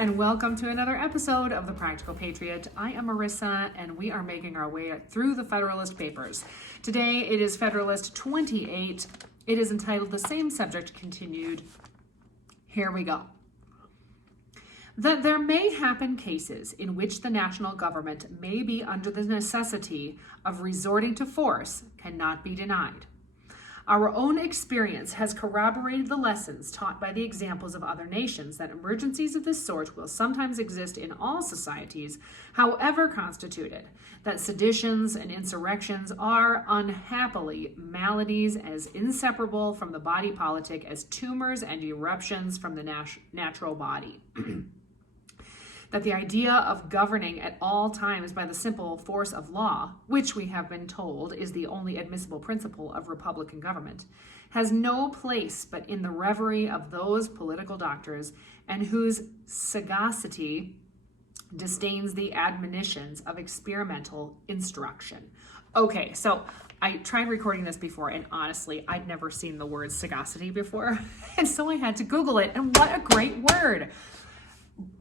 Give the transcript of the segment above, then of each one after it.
and welcome to another episode of The Practical Patriot. I am Marissa, and we are making our way through the Federalist Papers. Today, it is Federalist 28. It is entitled The Same Subject Continued. Here we go. That there may happen cases in which the national government may be under the necessity of resorting to force cannot be denied. Our own experience has corroborated the lessons taught by the examples of other nations that emergencies of this sort will sometimes exist in all societies, however constituted, that seditions and insurrections are unhappily maladies as inseparable from the body politic as tumors and eruptions from the natural body. That the idea of governing at all times by the simple force of law, which we have been told is the only admissible principle of republican government, has no place but in the reverie of those political doctors and whose sagacity disdains the admonitions of experimental instruction. Okay, so I tried recording this before, and honestly, I'd never seen the word sagacity before, and so I had to Google it, and what a great word!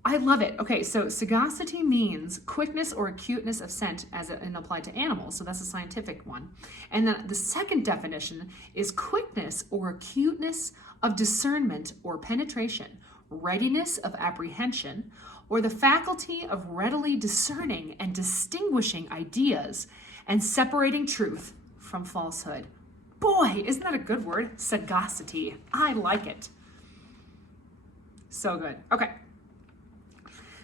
I love it. Okay, so sagacity means quickness or acuteness of scent as it applied to animals. So that's a scientific one. And then the second definition is quickness or acuteness of discernment or penetration, readiness of apprehension, or the faculty of readily discerning and distinguishing ideas and separating truth from falsehood. Boy, isn't that a good word? Sagacity. I like it. So good. Okay.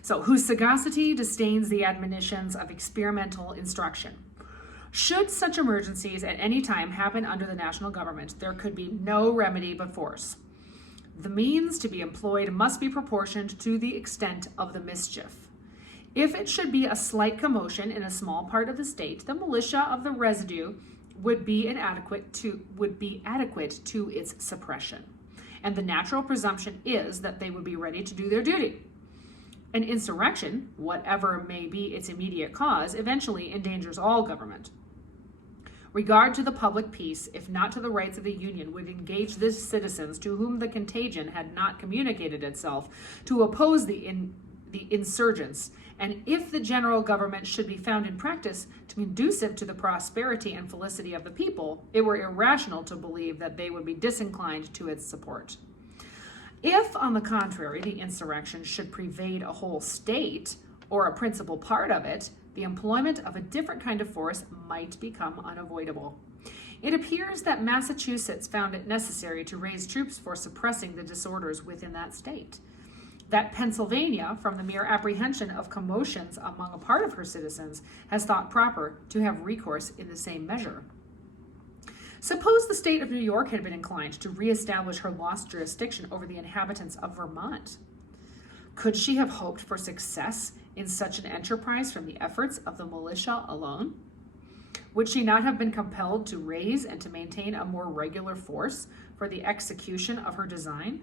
So, whose sagacity disdains the admonitions of experimental instruction. Should such emergencies at any time happen under the national government, there could be no remedy but force. The means to be employed must be proportioned to the extent of the mischief. If it should be a slight commotion in a small part of the state, the militia of the residue would be adequate to its suppression. And the natural presumption is that they would be ready to do their duty. An insurrection, whatever may be its immediate cause, eventually endangers all government. Regard to the public peace, if not to the rights of the Union, would engage the citizens to whom the contagion had not communicated itself to oppose the insurgents, and if the general government should be found in practice to conducive to the prosperity and felicity of the people, it were irrational to believe that they would be disinclined to its support. If, on the contrary, the insurrection should pervade a whole state or a principal part of it, the employment of a different kind of force might become unavoidable. It appears that Massachusetts found it necessary to raise troops for suppressing the disorders within that state. That Pennsylvania, from the mere apprehension of commotions among a part of her citizens, has thought proper to have recourse in the same measure. Suppose the state of New York had been inclined to reestablish her lost jurisdiction over the inhabitants of Vermont. Could she have hoped for success in such an enterprise from the efforts of the militia alone? Would she not have been compelled to raise and to maintain a more regular force for the execution of her design?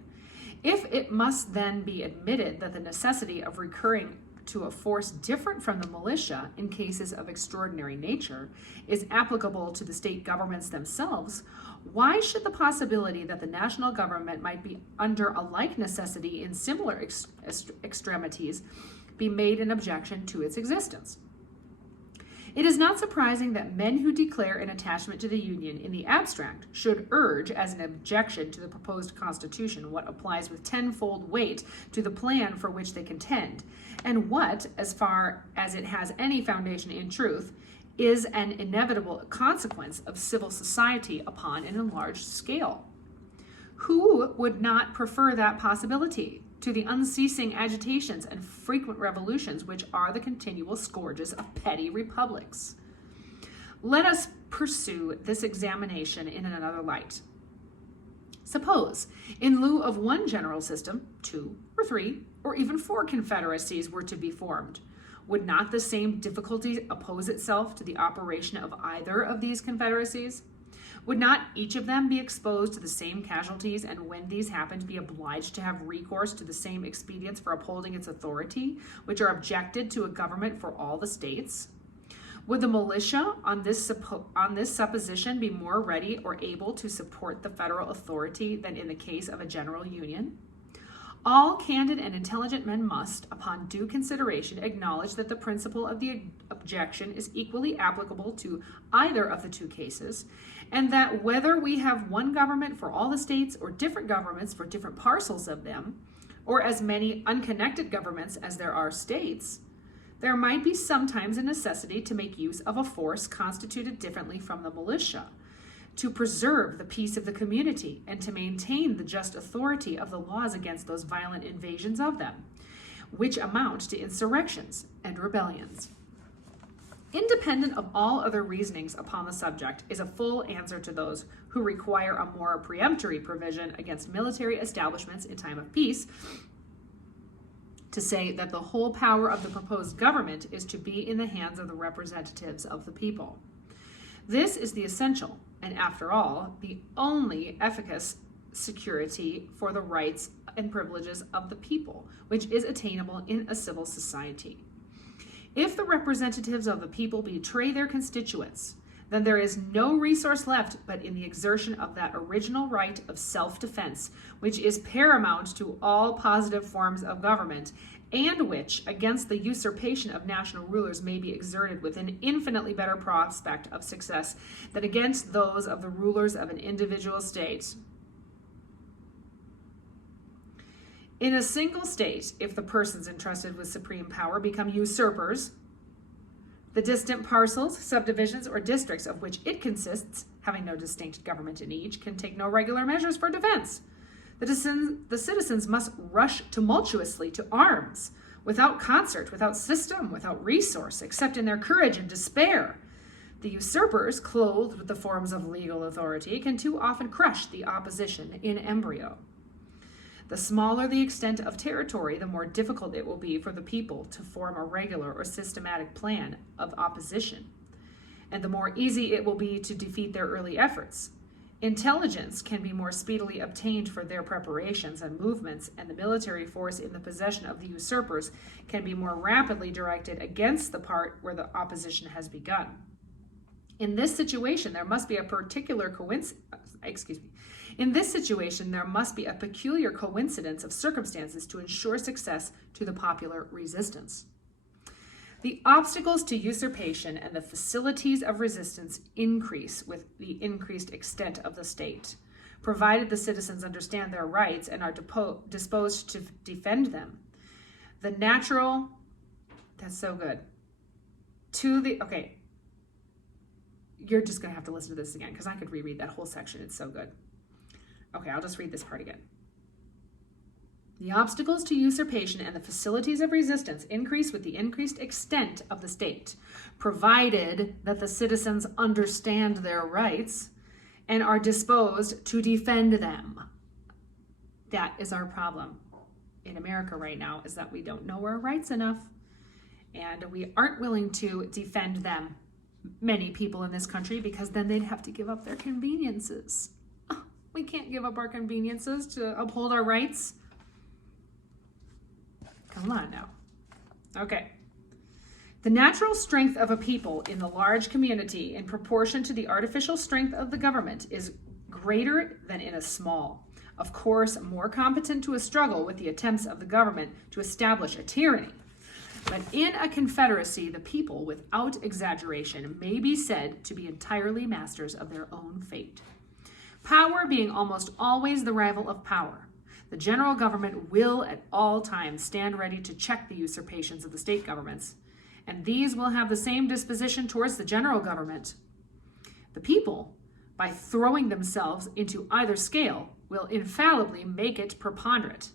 If it must then be admitted that the necessity of recurring to a force different from the militia in cases of extraordinary nature is applicable to the state governments themselves, why should the possibility that the national government might be under a like necessity in similar extremities be made an objection to its existence? It is not surprising that men who declare an attachment to the Union in the abstract should urge as an objection to the proposed Constitution what applies with tenfold weight to the plan for which they contend, and what, as far as it has any foundation in truth, is an inevitable consequence of civil society upon an enlarged scale. Who would not prefer that possibility to the unceasing agitations and frequent revolutions which are the continual scourges of petty republics? Let us pursue this examination in another light. Suppose, in lieu of one general system, 2 or 3 or even 4 confederacies were to be formed. Would not the same difficulty oppose itself to the operation of either of these confederacies? Would not each of them be exposed to the same casualties, and when these happen, to be obliged to have recourse to the same expedients for upholding its authority, which are objected to a government for all the states? Would the militia, on this supposition, be more ready or able to support the federal authority than in the case of a general union? All candid and intelligent men must, upon due consideration, acknowledge that the principle of the objection is equally applicable to either of the two cases, and that whether we have one government for all the states or different governments for different parcels of them, or as many unconnected governments as there are states, there might be sometimes a necessity to make use of a force constituted differently from the militia, to preserve the peace of the community and to maintain the just authority of the laws against those violent invasions of them, which amount to insurrections and rebellions. Independent of all other reasonings upon the subject is a full answer to those who require a more peremptory provision against military establishments in time of peace, to say that the whole power of the proposed government is to be in the hands of the representatives of the people. This is the essential, and after all, the only efficacious security for the rights and privileges of the people, which is attainable in a civil society. If the representatives of the people betray their constituents, then there is no resource left but in the exertion of that original right of self-defense, which is paramount to all positive forms of government, and which, against the usurpation of national rulers, may be exerted with an infinitely better prospect of success than against those of the rulers of an individual state. In a single state, if the persons entrusted with supreme power become usurpers, the distant parcels, subdivisions, or districts of which it consists, having no distinct government in each, can take no regular measures for defense. The citizens must rush tumultuously to arms, without concert, without system, without resource, except in their courage and despair. The usurpers, clothed with the forms of legal authority, can too often crush the opposition in embryo. The smaller the extent of territory, the more difficult it will be for the people to form a regular or systematic plan of opposition, and the more easy it will be to defeat their early efforts. Intelligence can be more speedily obtained for their preparations and movements, and the military force in the possession of the usurpers can be more rapidly directed against the part where the opposition has begun. In this situation, there must be a peculiar coincidence of circumstances to ensure success to the popular resistance. The obstacles to usurpation and the facilities of resistance increase with the increased extent of the state, provided the citizens understand their rights and are disposed to defend them. The natural, that's so good, you're just going to have to listen to this again because I could reread that whole section. It's so good. Okay, I'll just read this part again. The obstacles to usurpation and the facilities of resistance increase with the increased extent of the state, provided that the citizens understand their rights and are disposed to defend them. That is our problem in America right now, is that we don't know our rights enough, and we aren't willing to defend them, many people in this country, because then they'd have to give up their conveniences. We can't give up our conveniences to uphold our rights. Come on now. Okay. The natural strength of a people in the large community in proportion to the artificial strength of the government is greater than in a small. Of course, more competent to a struggle with the attempts of the government to establish a tyranny. But in a confederacy, the people, without exaggeration, may be said to be entirely masters of their own fate. Power being almost always the rival of power, the general government will at all times stand ready to check the usurpations of the state governments, and these will have the same disposition towards the general government. The people, by throwing themselves into either scale, will infallibly make it preponderate.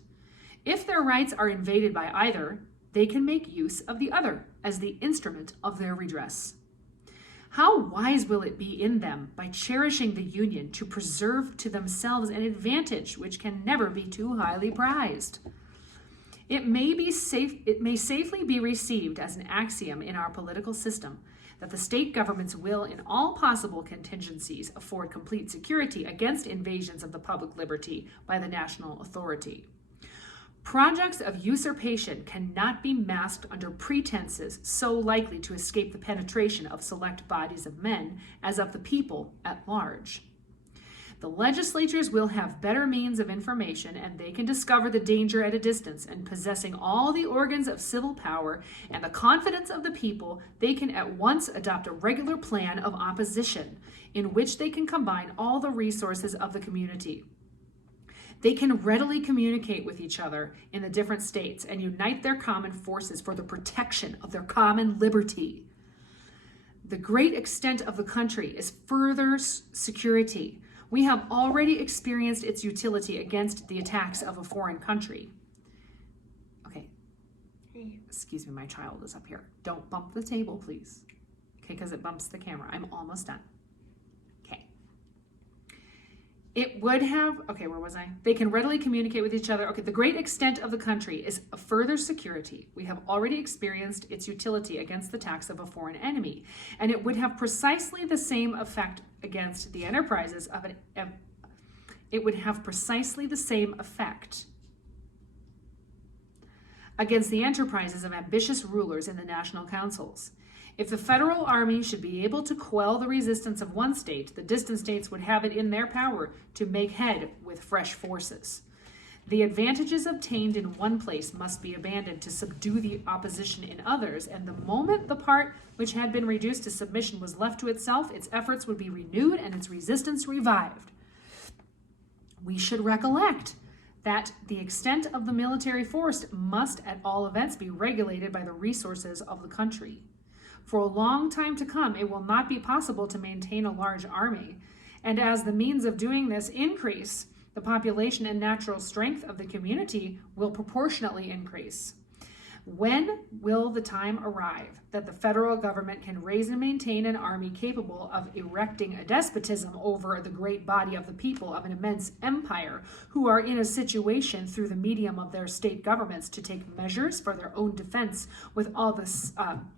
If their rights are invaded by either, they can make use of the other as the instrument of their redress. How wise will it be in them, by cherishing the union, to preserve to themselves an advantage which can never be too highly prized. It may safely be received as an axiom in our political system that the state governments will, in all possible contingencies, afford complete security against invasions of the public liberty by the national authority. Projects of usurpation cannot be masked under pretenses so likely to escape the penetration of select bodies of men as of the people at large. The legislatures will have better means of information, and they can discover the danger at a distance, and possessing all the organs of civil power and the confidence of the people, they can at once adopt a regular plan of opposition in which they can combine all the resources of the community. They can readily communicate with each other in the different states and unite their common forces for the protection of their common liberty. The great extent of the country is further security. We have already experienced its utility against the attacks of a foreign country. Okay, excuse me, my child is up here. Don't bump the table, please. Okay, because it bumps the camera. I'm almost done. It would have, okay, where was I? They can readily communicate with each other. Okay, the great extent of the country is a further security. We have already experienced its utility against the attacks of a foreign enemy, and it would have precisely the same effect against the enterprises of an, it would have precisely the same effect against the enterprises of ambitious rulers in the national councils. If the federal army should be able to quell the resistance of one state, the distant states would have it in their power to make head with fresh forces. The advantages obtained in one place must be abandoned to subdue the opposition in others, and the moment the part which had been reduced to submission was left to itself, its efforts would be renewed and its resistance revived. We should recollect that the extent of the military force must at all events be regulated by the resources of the country. For a long time to come, it will not be possible to maintain a large army. And as the means of doing this increase, the population and natural strength of the community will proportionately increase. When will the time arrive that the federal government can raise and maintain an army capable of erecting a despotism over the great body of the people of an immense empire who are in a situation through the medium of their state governments to take measures for their own defense with all the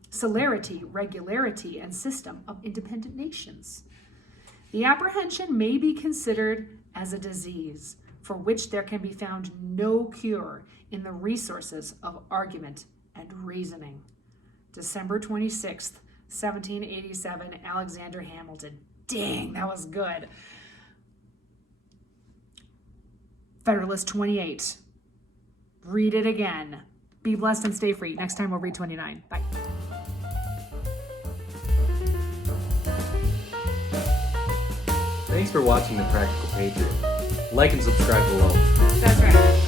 celerity, regularity, and system of independent nations? The apprehension may be considered as a disease for which there can be found no cure in the resources of argument and reasoning. December 26th, 1787, Alexander Hamilton. Dang, that was good. Federalist 28. Read it again. Be blessed and stay free. Next time we'll read 29. Bye. Thanks for watching The Practical Patriot. Like and subscribe below. That's right.